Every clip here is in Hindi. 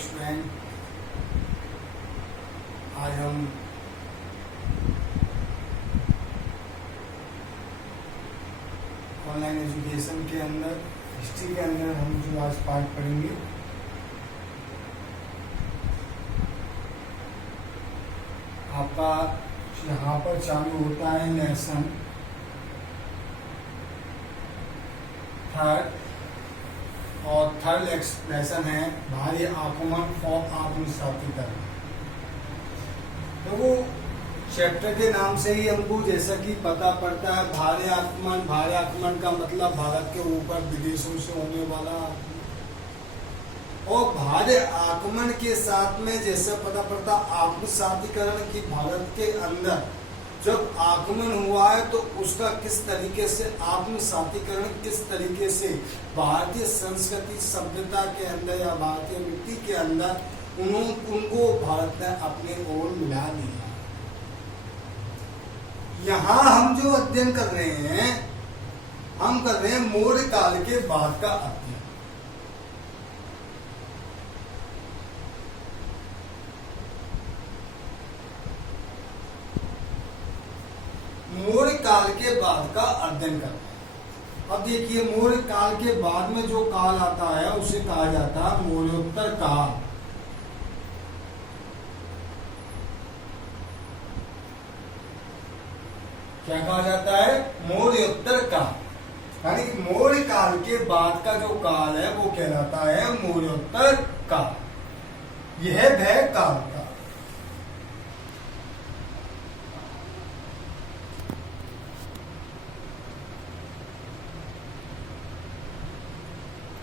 स्टूडेंट, आज हम ऑनलाइन एजुकेशन के अंदर हिस्ट्री के अंदर हम जो आज पार्ट पढ़ेंगे आपका यहाँ पर चालू होता है लेसन थर्ड, और थर्ड लेसन है भारी आक्रमण और आत्मसातीकरण। तो वो चैप्टर के नाम से ही हमको जैसा कि पता पड़ता है भारी आक्रमण का मतलब भारत के ऊपर विदेशों से होने वाला और भारी आक्रमण के साथ में जैसे पता पड़ता आत्मसातीकरण की भारत के अंदर जब आक्रमण हुआ है तो उसका किस तरीके से आत्मसातीकरण किस तरीके से भारतीय संस्कृति सभ्यता के अंदर या भारतीय मिट्टी के अंदर उनको भारत ने अपने ओर मिला दिया। यहाँ हम जो अध्ययन कर रहे हैं हम कर रहे हैं मौर्य काल के बाद का अध्ययन। मौर्य काल के बाद का अध्ययन करते हैं। अब देखिए मौर्य काल के बाद में जो काल आता है उसे कहा जाता है मौर्योत्तर काल। क्या कहा जाता है? मौर्योत्तर काल। यानी कि मौर्य काल के बाद का जो काल है वो कहलाता है मौर्योत्तर काल। यह वह काल था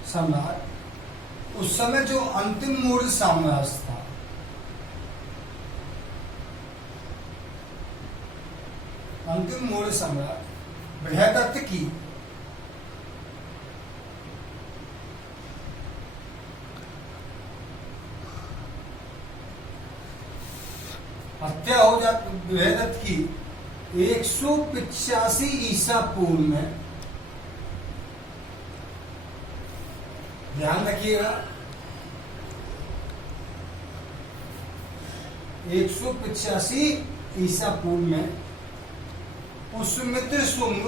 सम्राट, उस समय जो अंतिम मौर्य साम्राज्य था अंतिम मौर्य सम्राट बृहदत्त की हत्या हो जाती। बृहदत्त की 185 ईसा पूर्व में, ध्यान रखिएगा 185 ईसा पूर्व में पुष्यमित्र शुंग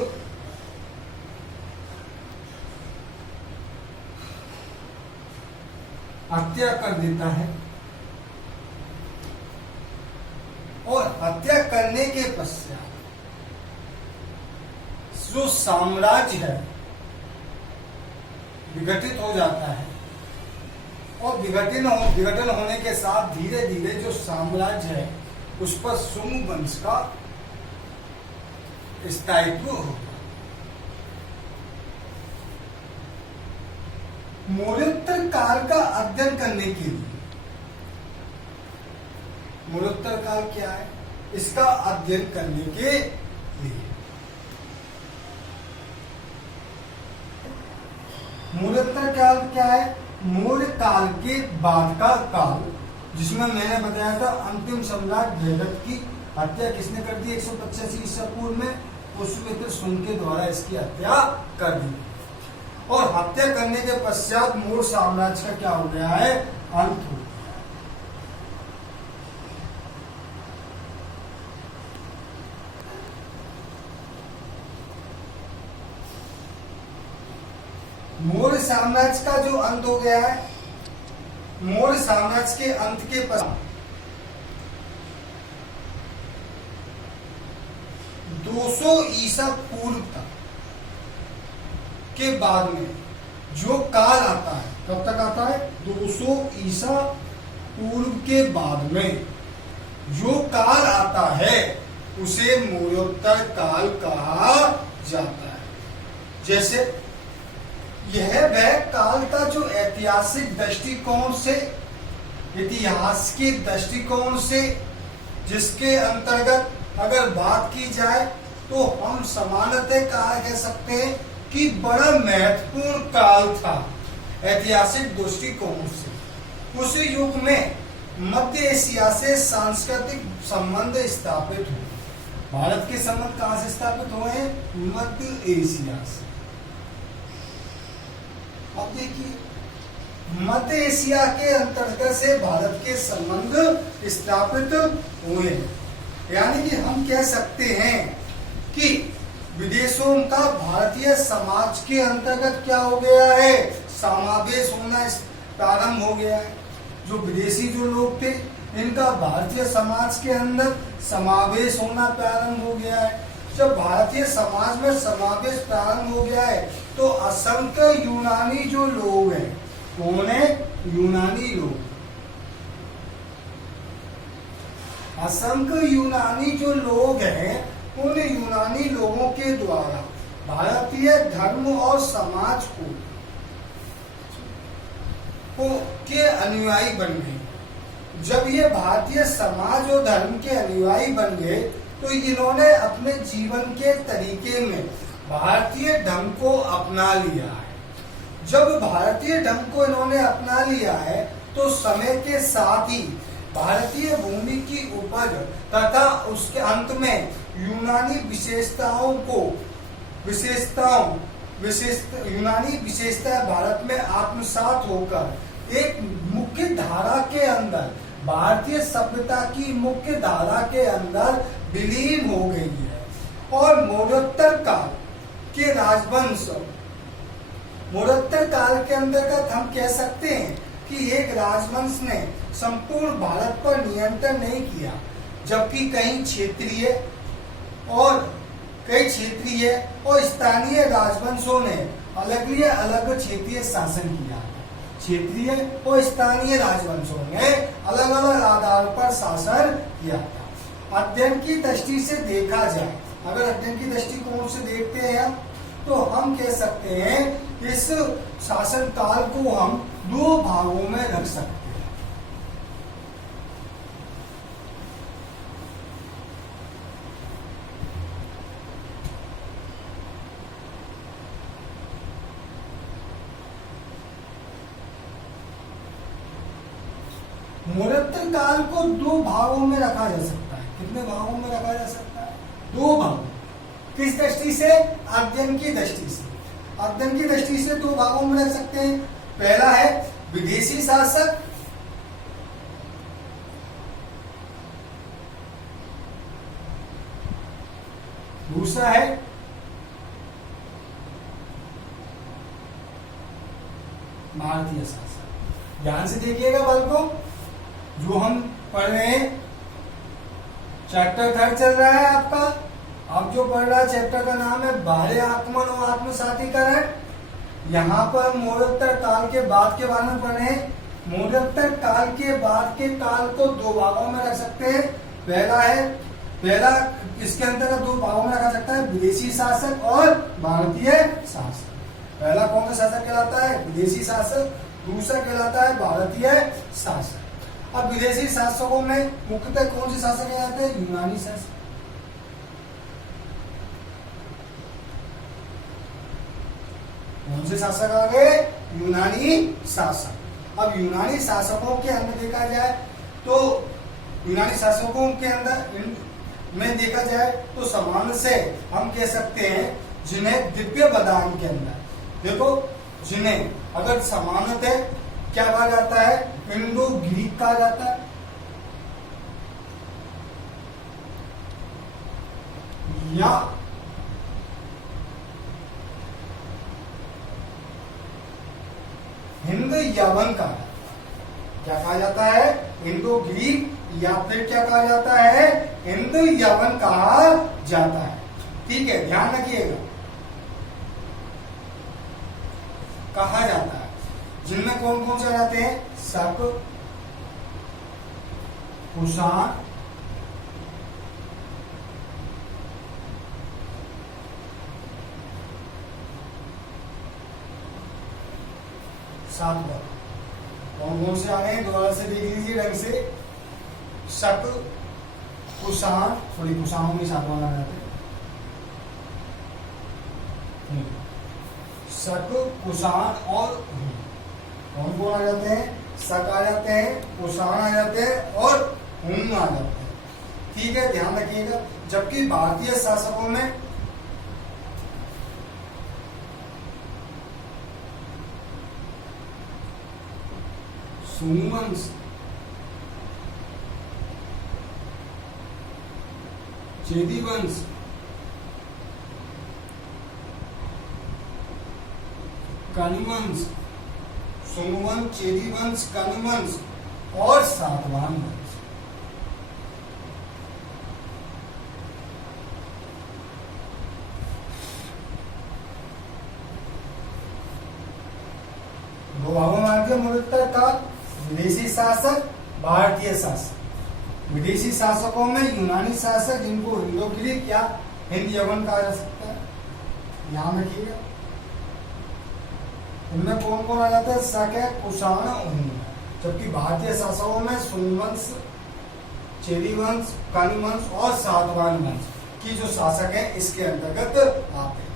हत्या कर देता है और हत्या करने के पश्चात जो साम्राज्य है विघटित हो जाता है और विघटन होने के साथ धीरे धीरे जो साम्राज्य है उस पर शुंग वंश का स्थायित्व होगा। मौर्योत्तर काल का अध्ययन करने के लिए, मौर्योत्तर काल क्या है इसका अध्ययन करने के लिए मौर्योत्तर काल क्या है? मौर्य काल के बाद का काल, जिसमें मैंने बताया था अंतिम सम्राट बृहदत्त की हत्या किसने कर दी 185 ईसा पूर्व में? पुष्यमित्र शुंग के द्वारा इसकी हत्या कर दी और हत्या करने के पश्चात मौर्य साम्राज्य का क्या हो गया है? अंत हो गया। मौर्य साम्राज्य का जो अंत हो गया है, मौर्य साम्राज्य के अंत के पश्चात 200 ईसा पूर्व तक के बाद में जो काल आता है, कब तक आता है? 200 ईसा पूर्व के बाद में जो काल आता है उसे मौर्योत्तर काल कहा जाता है। जैसे यह वह काल था जो ऐतिहासिक दृष्टिकोण से, इतिहास के दृष्टिकोण से, जिसके अंतर्गत अगर बात की जाए तो हम समानतः कह सकते हैं कि बड़ा महत्वपूर्ण काल था ऐतिहासिक दृष्टिकोण से। उस युग में मध्य एशिया से सांस्कृतिक संबंध स्थापित हुए। भारत के संबंध कहां से स्थापित हुए हैं? मध्य एशिया से। अब देखिए मध्य एशिया के अंतर्गत से भारत के संबंध स्थापित हुए। यानी कि हम कह सकते हैं कि विदेशों का भारतीय समाज के अंतर्गत क्या हो गया है, समावेश होना प्रारंभ हो गया है। जो विदेशी जो लोग थे इनका भारतीय समाज के अंदर समावेश होना प्रारंभ हो गया है। जब भारतीय समाज में समावेश प्रारंभ हो गया है तो असंख्य यूनानी जो लोग हैं, कौन है, यूनानी लोग, असंख्य यूनानी जो लोग हैं उन यूनानी लोगों के द्वारा भारतीय धर्म और समाज को के अनुयायी बन गए। जब ये भारतीय समाज और धर्म के अनुयायी बन गए तो इन्होंने अपने जीवन के तरीके में भारतीय ढंग को अपना लिया है। जब भारतीय ढंग को इन्होंने अपना लिया है तो समय के साथ ही भारतीय भूमि की उपज तथा उसके अंत में यूनानी यूनानी विशेषताएं भारत में आत्मसात होकर एक मुख्य धारा के अंदर, भारतीय सभ्यता की मुख्य धारा के अंदर विलीन हो गई है। और मौर्योत्तर काल के राजवंश, मौर्योत्तर काल के अंतर्गत हम कह सकते हैं कि एक राजवंश ने संपूर्ण भारत पर नियंत्रण नहीं किया, जबकि कई क्षेत्रीय और स्थानीय राजवंशों ने अलग क्षेत्रीय शासन किया। क्षेत्रीय और स्थानीय राजवंशों ने अलग अलग आधार पर शासन किया था। अध्ययन की दृष्टि से देखा जाए, अगर अध्ययन की दृष्टिकोण से देखते हैं तो हम कह सकते हैं इस शासन काल को हम दो भागों में रख सकते हैं। मौर्योत्तर काल को दो भागों में रखा जा सकता है। कितने भागों में रखा जा सकता है? दो भागों। किस दृष्टि से? अध्ययन की दृष्टि से। अध्ययन की दृष्टि से दो भागों में रख सकते हैं। पहला है विदेशी शासक, दूसरा है भारतीय शासक। ध्यान से देखिएगा बालकों, जो हम पढ़ रहे हैं चैप्टर 3 चल रहा है आपका। अब जो पढ़ रहा है चैप्टर का नाम है बाह्य आक्रमण और आत्मसातीकरण। यहाँ पर मौर्योत्तर काल के बाद के बारे में पढ़ रहे हैं। मौर्योत्तर काल के बाद के काल को दो भागों में रख सकते हैं। पहला इसके अंतर्गत दो भागों में रखा सकता है, विदेशी शासक और भारतीय शासक। पहला कौन सा शासक कहलाता है? विदेशी शासक। दूसरा कहलाता है भारतीय शासक। अब विदेशी शासकों में मुख्यतः कौन से शासक कहलाते हैं? यूनानी शासक। कौन से शासक आ गए? यूनानी शासक। अब यूनानी शासकों के अंदर देखा जाए तो यूनानी शासकों के अंदर में देखा जाए तो सामान्य से हम कह सकते हैं जिन्हें दिव्य बदान के अंदर, देखो जिन्हें अगर सामान्यतः क्या कहा जाता है? इंडो ग्रीक कहा जाता है, या हिंद यवन कहा जाता है। क्या कहा जाता है? इंडो ग्रीक, या फिर क्या कहा जाता है? हिंद यवन कहा जाता है। ठीक है, ध्यान रखिएगा, कहा जाता है। जिनमें कौन कौन से आ जाते हैं? शक, कुषाण, सातवां। कौन कौन से आ रहे हैं दोबारा से देख लीजिए ढंग से। शक, कुषाण, थोड़ी कुषाणों में सातवां आ जाते हैं। शक, कुषाण और कौन कौन आ जाते हैं? शक आ जाते हैं, कुषाण आ जाते हैं और हुन आ जाते हैं। ठीक है, ध्यान रखिएगा। जबकि भारतीय शासकों में सुंग वंश, चेदी वंश, कनि वंश, सुंग वंश, चेदी वंश, कनि वंश और सातवाहन वंश। दो भागों में आ गया मरणोत्तर काल, विदेशी शासक, भारतीय शासक। विदेशी शासकों में यूनानी शासक, जिनको हिंदो ग्रीक या हिंद यवन कहा जा सकता है, ध्यान रखिएगा। इनमें कौन कौन आ जाता है? शक है, कुषाण, उन्नत। जबकि भारतीय शासकों में सुंग वंश, चेदी वंश, कनि वंश और सातवाहन वंश की जो शासक है इसके अंतर्गत आते हैं।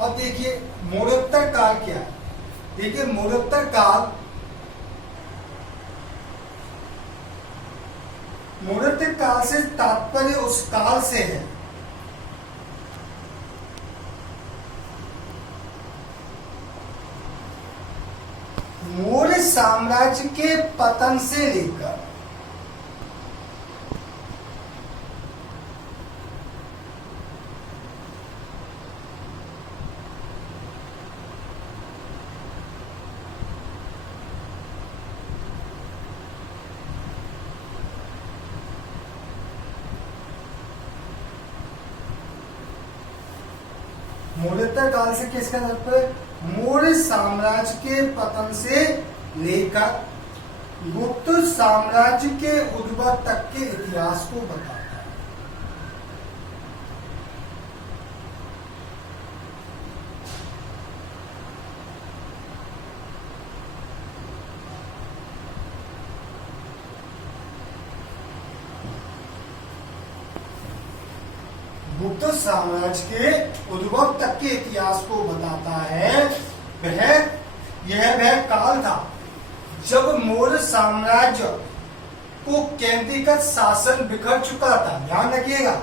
अब देखिए मरणोत्तर काल क्या है। देखिए मरणोत्तर काल, मरणोत्तर काल से तात्पर्य उस काल से है मौर्य साम्राज्य के पतन से लेकर मौर्योत्तर काल से किसका तात्पर्य? मौर्य साम्राज्य के पतन से लेकर गुप्त साम्राज्य के उद्भव तक के इतिहास को बताता है। गुप्त साम्राज्य के उद्भव तक के इतिहास को बताता है। वह काल था जब मौर्य साम्राज्य को केंद्रीकृत शासन बिखर चुका था। ध्यान रखिएगा,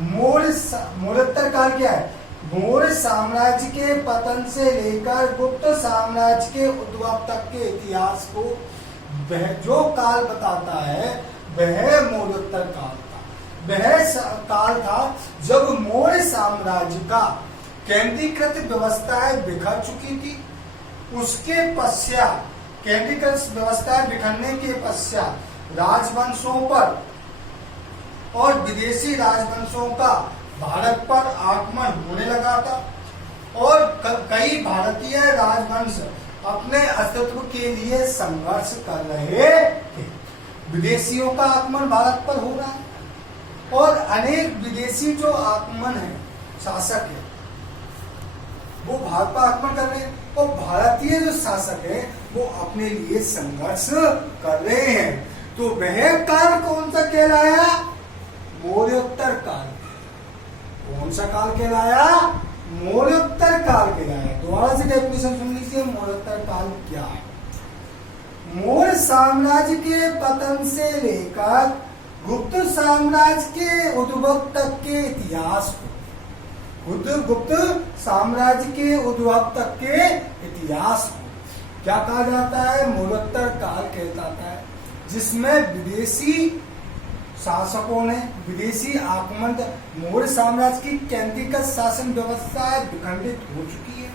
मौर्योत्तर काल क्या है? मौर्य साम्राज्य के पतन से लेकर गुप्त साम्राज्य के उद्भव तक के इतिहास को वह जो काल बताता है वह मौर्योत्तर काल था। वह काल था जब मौर्य साम्राज्य का केंद्रीकृत व्यवस्थाएं बिखर चुकी थी। उसके पश्चात केंद्रीकृत व्यवस्थाएं बिखरने के पश्चात राजवंशों पर और विदेशी राजवंशों का भारत पर आक्रमण होने लगा था और कई भारतीय राजवंश अपने अस्तित्व के लिए संघर्ष कर रहे थे। विदेशियों का आक्रमण भारत पर हो रहा है और अनेक विदेशी जो आक्रमण है, शासक है, वो भारत पर आक्रमण कर रहे हैं और भारतीय जो शासक है वो अपने लिए संघर्ष कर रहे हैं। तो वह काल कौन सा कहलाया? मौर्योत्तर काल। कौन सा काल कहलाया? मौर्योत्तर काल कहलाया। दोबारा से डेफिनेशन सुन लीजिए, मौर्योत्तर काल क्या है? मौर्य साम्राज्य के पतन से लेकर गुप्त साम्राज्य के उद्भव तक के इतिहास को, गुप्त साम्राज्य के उद्भव तक के इतिहास को क्या कहा जाता है? मौर्योत्तर काल कहलाता है, जिसमें विदेशी शासकों ने विदेशी आक्रमण, मौर्य साम्राज्य की केंद्रीकृत शासन व्यवस्था विखंडित हो चुकी है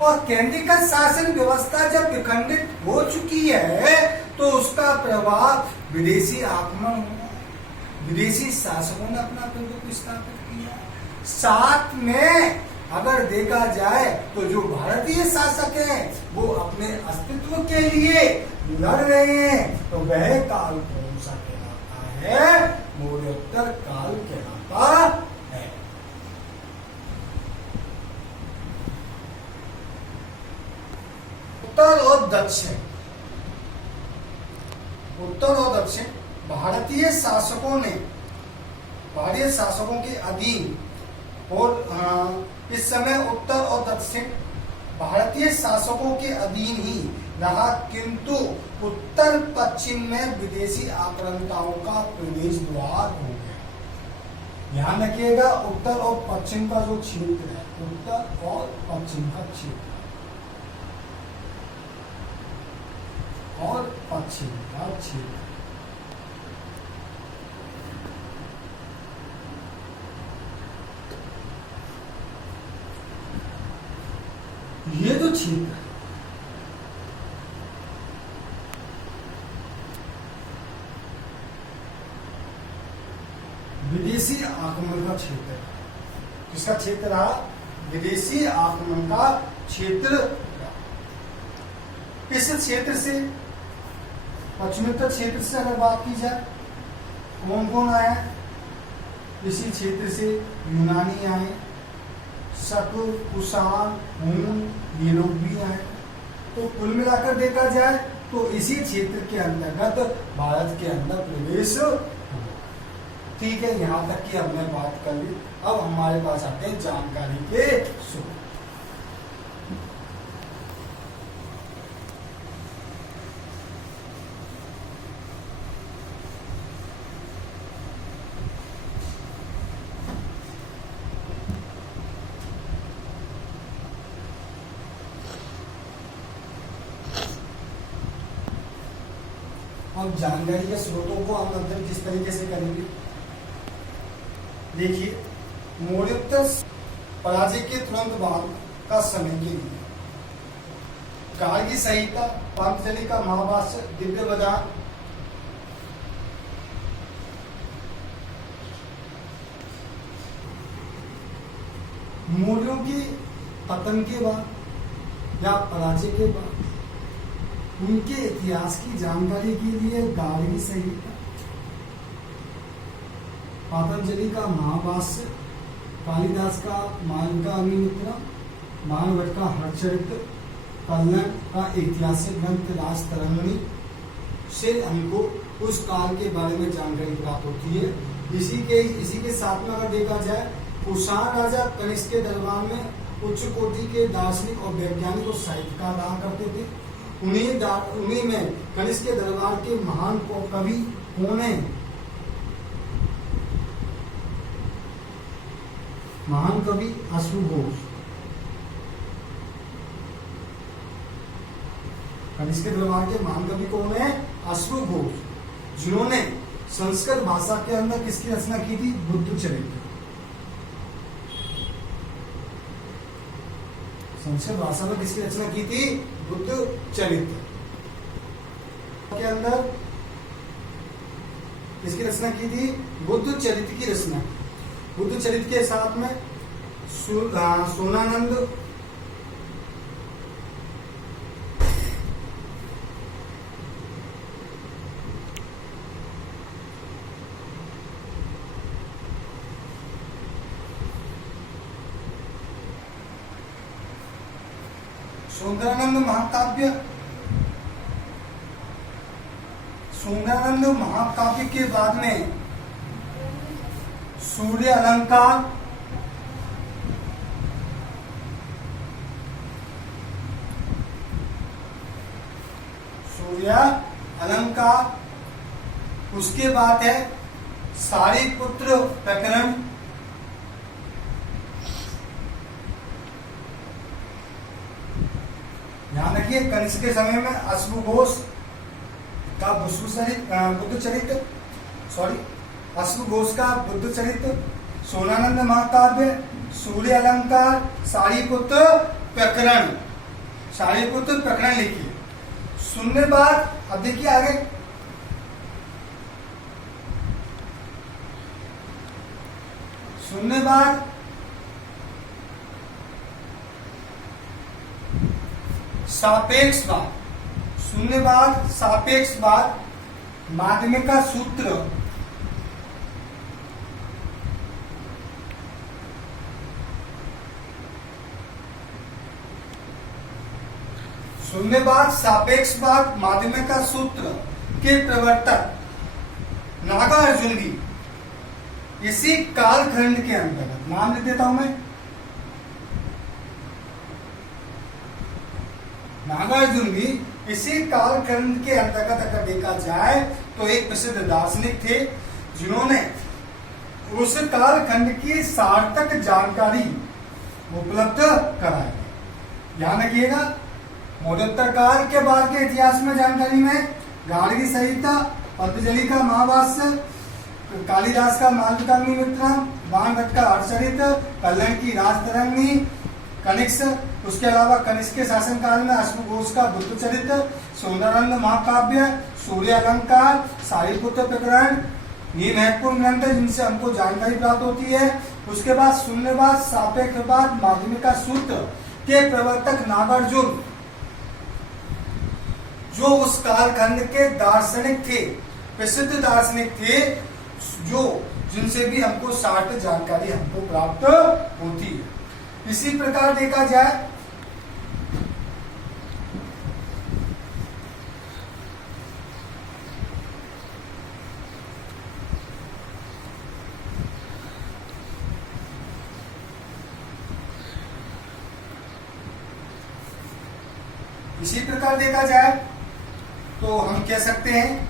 और केंद्रीकृत शासन व्यवस्था जब विखंडित हो चुकी है तो उसका प्रभाव विदेशी आक्रमण हुआ, विदेशी शासकों ने अपना प्रभुत्व स्थापित किया। साथ में अगर देखा जाए तो जो भारतीय शासक हैं वो अपने अस्तित्व के लिए लड़ रहे हैं। तो वह काल कौन सा कहलाता है? मौर्योत्तर काल कहलाता है। उत्तर और दक्षिण, उत्तर और दक्षिण भारतीय शासकों के अधीन और इस समय उत्तर और दक्षिण भारतीय शासकों के अधीन ही रहा, किंतु उत्तर पश्चिम में विदेशी आक्रांताओं का प्रवेश द्वार हो गया। ध्यान रखिएगा, उत्तर और पश्चिम का जो क्षेत्र है, उत्तर और पश्चिम का क्षेत्र, और पश्चिम का क्षेत्र। ये जो क्षेत्र है विदेशी आक्रमण का क्षेत्र है। किसका क्षेत्र रहा? विदेशी आक्रमण का क्षेत्र। इस क्षेत्र से पश्चिमोत्तर क्षेत्र से अगर बात की जाए कौन कौन आया? इसी क्षेत्र से यूनानी आए, शक, कुषाण, हून, ये लोग भी आए। तो कुल मिलाकर देखा जाए तो इसी क्षेत्र के अंतर्गत भारत के अंदर प्रवेश हुआ। ठीक है, यहाँ तक की हमने बात कर ली। अब हमारे पास आते हैं जानकारी के सूत्र। अब जानकारी के स्रोतों को हम अंतर किस तरीके से करेंगे? देखिए, मौर्योत्तर पराजय के तुरंत बाद का समय के लिए कारगिल संहिता, पांचजलि का महाभाष्य, दिव्य बदान, मौर्यों के पतन के बाद या पराजय के बाद उनके इतिहास की जानकारी के लिए कारगिल संहिता, पतंजलि का महाभाष्य, कालिदास का मालविका अग्निमित्र, मानवट का हर्षचरित्र, कल्लन का ऐतिहासिक ग्रंथ राजतरंगिणी से हमको उस काल के बारे में जानकारी प्राप्त होती है। इसी के साथ में अगर देखा जाए, कुषाण राजा कनिष्क के दरबार में उच्च कोटि के दार्शनिक और वैज्ञानिक और साहित्यकार रहा करते थे। उन्हीं में कनिष्क के दरबार के महान कवि कौन है? महान कवि अश्वघोष। कनिष्क के दरबार के महान कवि कौन है? अश्वघोष, जिन्होंने संस्कृत भाषा के अंदर किसकी रचना की थी? बुद्ध चरित्र। संस्कृत भाषा में किसकी रचना की थी? बुद्ध चरित्र के अंदर किसकी रचना की थी? बुद्ध चरित्र की रचना। बुद्ध चरित्र के साथ में सोनानंद, सुंदरानंद महाकाव्य, सुंदरानंद महाकाव्य के बाद में सूर्य अलंकार, सूर्य अलंकार, उसके बाद है सारिपुत्र प्रकरण, ध्यान रखिए कनिष्क के समय में अश्वघोष का बुद्ध चरित्र, अश्वघोष का बुद्ध चरित्र, सोनानंद महाकाव्य, सूर्य अलंकार, सारिपुत्र प्रकरण, सारिपुत्र प्रकरण लिखिए। सुनने बाद अब देखिए आगे, सुनने बाद सापेक्षवाद, सुनने बाद सापेक्षवाद, माध्यमिक का सूत्र, सुनने बाद सापेक्षवाद, माध्यमिक का सूत्र के प्रवर्तक नागार्जुन भी इसी कालखंड के अंतर्गत, नाम लिख देता हूं मैं, नागार्जुन भी इसी कालखंड के अंतर्गत अगर देखा जाए तो एक प्रसिद्ध दार्शनिक थे, जिन्होंने उस कालखंड की सार्थक जानकारी उपलब्ध कराई। ध्यान रखिएगा, मौर्योत्तर काल के बाद के इतिहास में जानकारी में गार्गी संहिता, पतंजलि का महाभाष्य, कालिदास का मालविकाग्निमित्रम, बाणभट्ट का हर्षचरित, कल्हण की राजतरंगिणी, कनिष्क, उसके अलावा कनिष्क के शासनकाल में अश्वघोष का बुद्धचरित, सुंदरानंद महाकाव्य, सूर्य अलंकार, सारिपुत्र प्रकरण, ये महत्वपूर्ण ग्रंथ है जिनसे हमको जानकारी प्राप्त होती है। उसके बाद शून्यवाद, सापेक्षवाद, माध्यमिका सूत्र के प्रवर्तक नागार्जुन, जो उस कालखंड के दार्शनिक थे, प्रसिद्ध दार्शनिक थे, जो जिनसे भी हमको शार्ट जानकारी हमको प्राप्त होती है। इसी प्रकार देखा जाए तो हम कह सकते हैं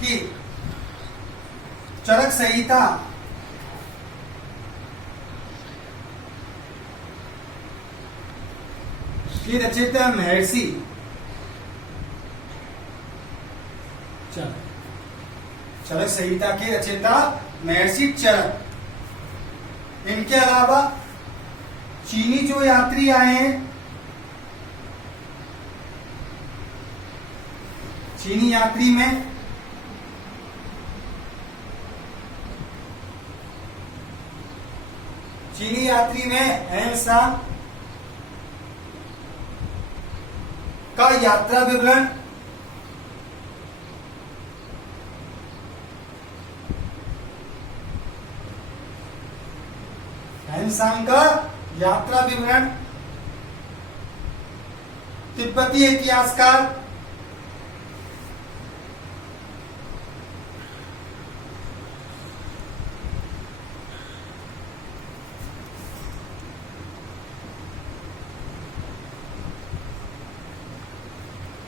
कि चरक संहिता की रचयिता महर्षि चरक संहिता की रचयिता महर्षि चरक। इनके अलावा चीनी जो यात्री आए हैं, चीनी यात्री में हेनसांग का यात्रा विवरण, हेनसांग का यात्रा विवरण, तिब्बती इतिहासकार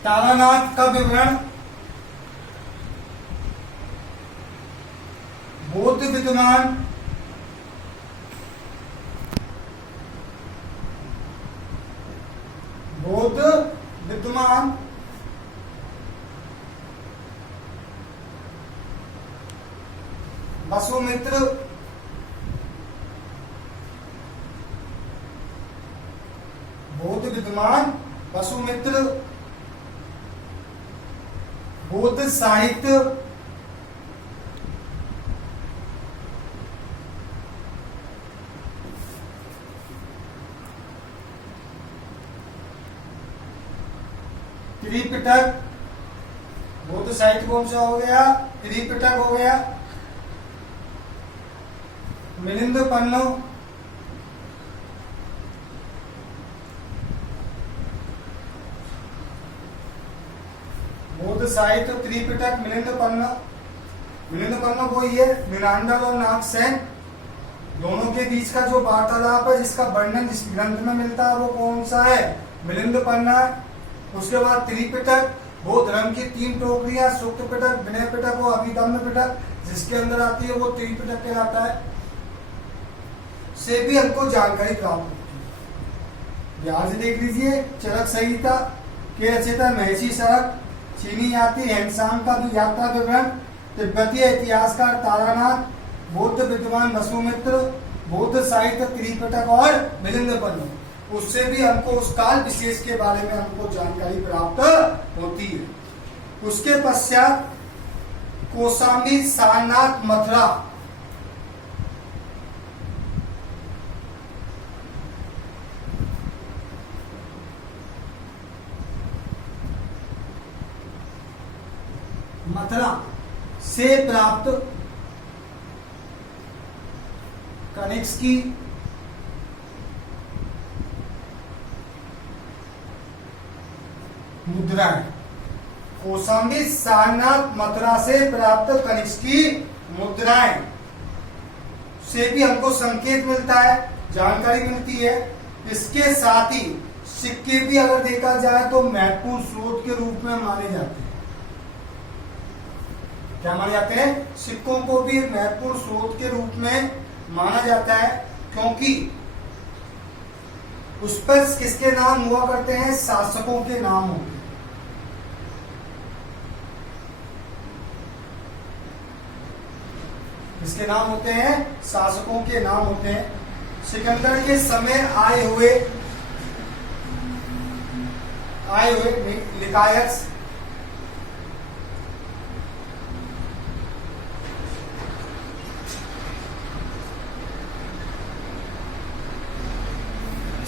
तारानाथ का विवरण, बौद्ध विद्वान वसुमित्र, बौद्ध विद्वान वसुमित्र, बौद्ध साहित्य, त्रिपिटक, बौद्ध साहित्य कौन सा हो गया? त्रिपिटक हो गया। मिलिंद पन्नो, बौद्ध साहित्य त्रिपिटक, मिलिंद पन्नो कोई है मिरांडा और नागसेन, दोनों के बीच का जो वार्तालाप है जिसका वर्णन जिस ग्रंथ में मिलता है वो कौन सा है? मिलिंद पन्ना। उसके बाद त्रिपिटक, बौद्ध धर्म की 3 टोकरियां, सूक्त पिटक, विनय पिटक और अभिधम्म पिटक, जिसके अंदर आती है वो त्रिपिटक कहलाता है, से भी हमको जानकारी प्राप्त होती है। ध्यान से देख लीजिए, चरक संहिता के रचयिता महर्षि चरक, चीनी यात्री हेनसांग का जो यात्रा विवरण, तिब्बतीय इतिहासकार तारानाथ, बौद्ध विद्वान वसुमित्र, बौद्ध साहित्य त्रिपिटक और मिलिंद पन्नो, उससे भी हमको उस काल विशेष के बारे में हमको जानकारी प्राप्त होती है। उसके पश्चात कौशाम्बी, सारनाथ, मथुरा, से प्राप्त कनिष्क की मुद्राएं, कौशाम्बी, सारनाथ, मथुरा से प्राप्त कनिष्क की मुद्राएं से भी हमको संकेत मिलता है, जानकारी मिलती है। इसके साथ ही सिक्के भी अगर देखा जाए तो महत्वपूर्ण स्रोत के रूप में माने जाते हैं। क्या माने जाते हैं? सिक्कों को भी एक महत्वपूर्ण स्रोत के रूप में माना जाता है, क्योंकि उस पर किसके नाम हुआ करते हैं? शासकों के नाम होते हैं। किसके नाम होते हैं? शासकों के नाम होते हैं। सिकंदर के समय आए हुए निकायत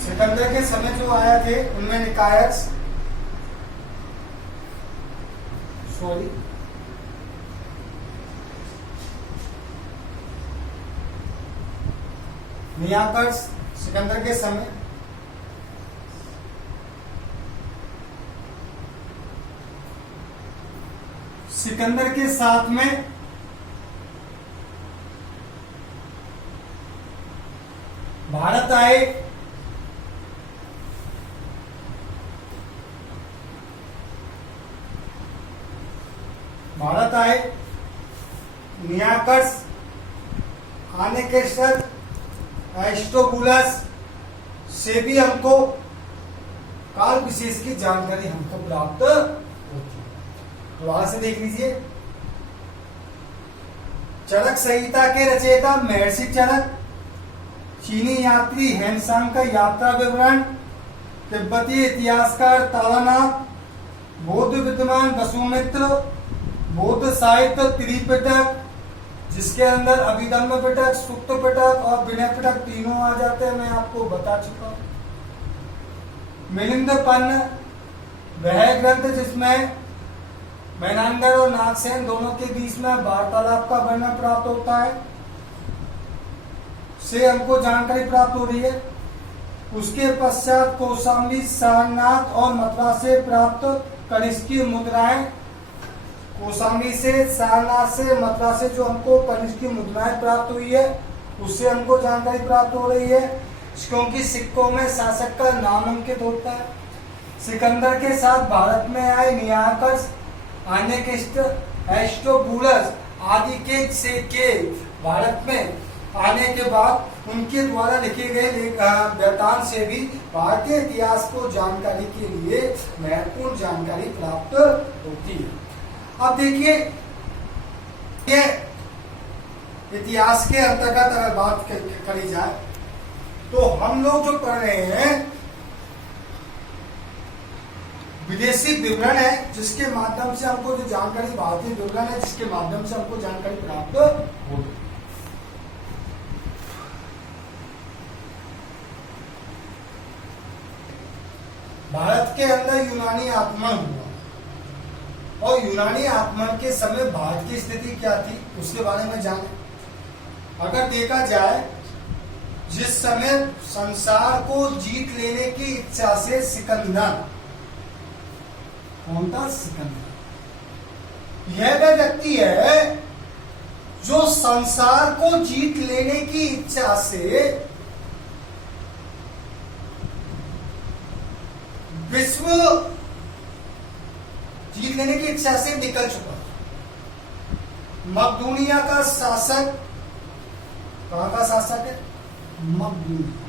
सिकंदर के समय जो आया थे उनमें निकायत नियाकर्स सिकंदर के समय सिकंदर के साथ में भारत आए। नियाकर्स आने के साथ एरिस्टोबुलस से भी हमको काल विशेष की जानकारी हमको प्राप्त होती है। दोबारा से देख लीजिए। चरक संहिता के रचयिता महर्षि चरक, चीनी यात्री हेनसांग का यात्रा विवरण, तिब्बती इतिहासकार तारानाथ, बौद्ध विद्वान वसुमित्र, बौद्ध साहित्य त्रिपिटक जिसके अंदर अभिधम्म पिटक, सूक्त पिटक और विनय पिटक तीनों आ जाते हैं, मैं आपको बता चुका हूं। मिलिंदपन्न वह ग्रंथ जिसमें मैनांदर और नागसेन दोनों के बीच में वार्तालाप का वर्णन प्राप्त होता है, से हमको जानकारी प्राप्त हो रही है। उसके पश्चात कौशाम्बी, सारनाथ और मथुरा से प्राप्त कनिष्क की मुद्राएं, कौशाम्बी से, सारनाथ से, मथुरा से जो हमको कनिष्क की मुद्राएं प्राप्त हुई है उससे हमको जानकारी प्राप्त हो रही है, क्योंकि सिक्कों में शासक का नाम अंकित होता है। सिकंदर के साथ भारत में आए नियाकर्स, आनेकिस्ट, एरिस्टोबुलस आदि के भारत में आने के बाद उनके द्वारा लिखे गए वृत्तांत से भी भारतीय इतिहास को जानकारी के लिए महत्वपूर्ण जानकारी प्राप्त होती है। अब देखिए, ये इतिहास के अंतर्गत अगर बात करी जाए तो हम लोग जो पढ़ रहे हैं विदेशी विवरण है, जिसके माध्यम से हमको जो जानकारी, भारतीय विवरण है जिसके माध्यम से हमको जानकारी प्राप्त होती है। भारत के अंदर यूनानी आक्रमण हुआ और यूनानी आक्रमण के समय भारत की स्थिति क्या थी उसके बारे में जाने। अगर देखा जाए, जिस समय संसार को जीत लेने की इच्छा से सिकंदर, कौन था सिकंदर? यह वह व्यक्ति है जो संसार को जीत लेने की इच्छा से विश्व जीत लेने की इच्छा से निकल चुका। मकदूनिया का शासक, कहां का शासक है? मकदूनिया।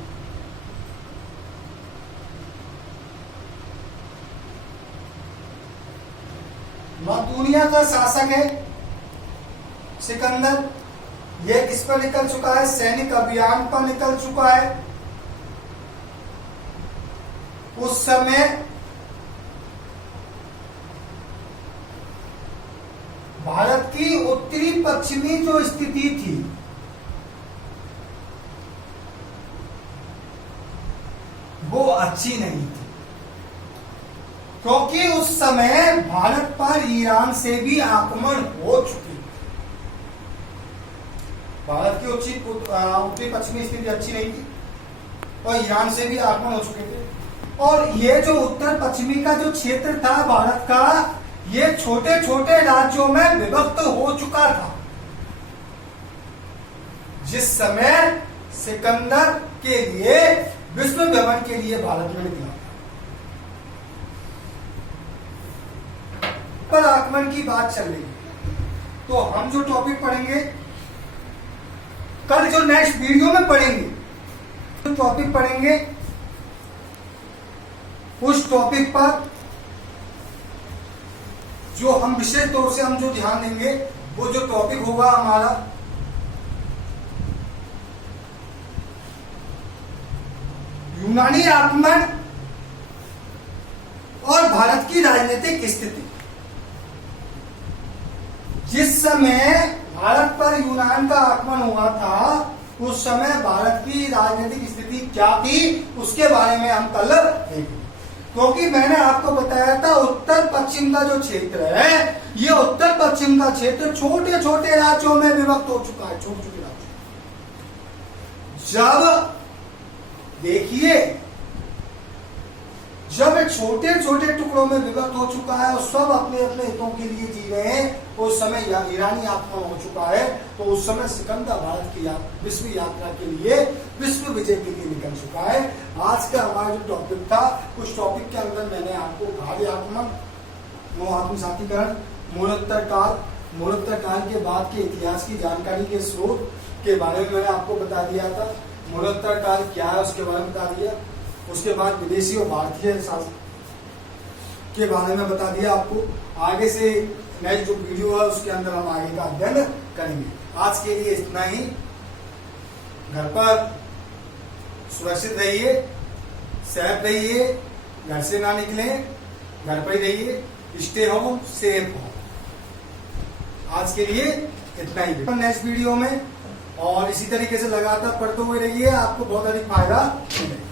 मकदूनिया का शासक है सिकंदर। यह किस पर निकल चुका है? सैनिक अभियान पर निकल चुका है। उस समय भारत की उत्तरी पश्चिमी जो स्थिति थी वो अच्छी नहीं थी, क्योंकि उस समय भारत पर ईरान से भी आक्रमण हो चुकी। भारत की उत्तरी पश्चिमी स्थिति अच्छी नहीं थी और ईरान से भी आक्रमण हो चुके थे। और ये जो उत्तर पश्चिमी का जो क्षेत्र था भारत का, ये छोटे छोटे राज्यों में विभक्त हो चुका था। जिस समय सिकंदर के लिए विश्व भ्रमण के लिए भारत में निकला पर आक्रमण की बात चल रही है, तो हम जो टॉपिक पढ़ेंगे कल, जो नेक्स्ट वीडियो में पढ़ेंगे, जो टॉपिक पढ़ेंगे उस टॉपिक पर जो हम विशेष तौर से हम जो ध्यान देंगे, वो जो टॉपिक होगा हमारा यूनानी आक्रमण और भारत की राजनीतिक स्थिति। जिस समय भारत पर यूनान का आक्रमण हुआ था, उस समय भारत की राजनीतिक स्थिति क्या थी, उसके बारे में हम कल देखेंगे। क्योंकि मैंने आपको बताया था उत्तर पश्चिम का जो क्षेत्र है, ये उत्तर पश्चिम का क्षेत्र छोटे छोटे राज्यों में विभक्त हो चुका है। छोटे छोटे राज्यों, जब देखिए, जब छोटे छोटे टुकड़ों में विभक्त हो चुका है और सब अपने अपने हितों के लिए जी रहे हैं, उस समय ईरानी आक्रमण हो चुका है, तो उस समय सिकंदर भारत की विश्व यात्रा के लिए, विश्व विजय के लिए निकल चुका है। आज का हमारा जो टॉपिक था, उस टॉपिक के अंदर मैंने आपको भावी आक्रमण, नौआत्म साथीकरण, मरणोत्तर काल के बाद के इतिहास की जानकारी के स्रोत के बारे में मैंने आपको बता दिया था। मरणोत्तर काल क्या है उसके बारे में बता दिया। उसके बाद विदेशी और भारतीय शासन के बारे में बता दिया आपको। आगे से नेक्स्ट जो वीडियो है उसके अंदर हम आगे का अध्ययन करेंगे। आज के लिए इतना ही। घर पर सुरक्षित रहिए, सेफ रहिए, घर से ना निकलें, घर पर ही रहिए, स्टे होम, सेफ हो। आज के लिए इतना ही। नेक्स्ट वीडियो में और इसी तरीके से लगातार पढ़ते हुए रहिए, आपको बहुत अधिक फायदा मिलेगा।